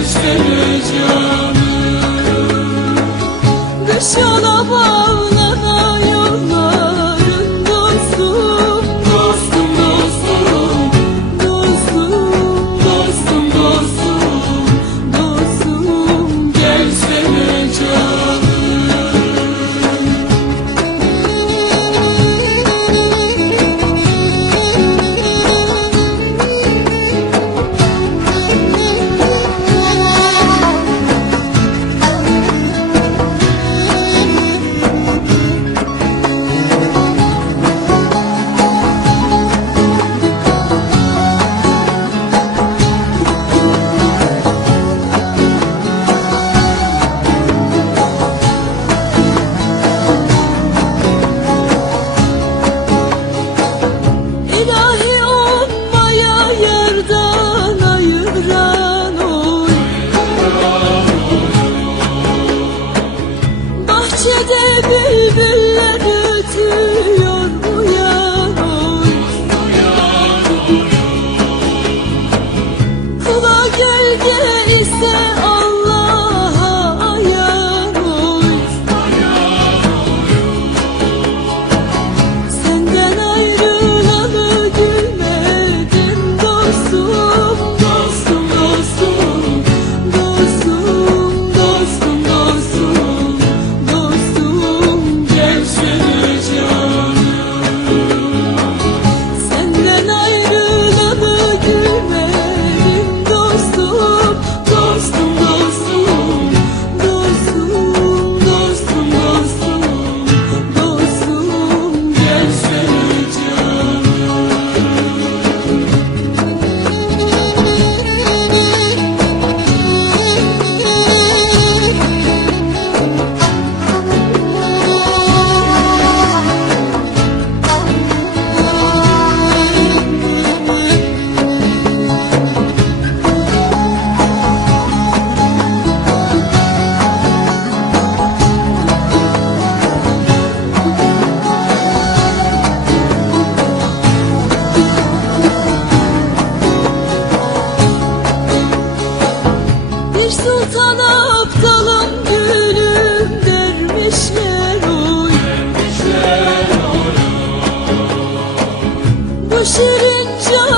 isteriz yanı Dış yana bak Bahçede bülbüller ötüyor uyan oy Kula gölge Fatih Sultan aptalım gülüm dermişler oy Dermişler oy Bu şirin can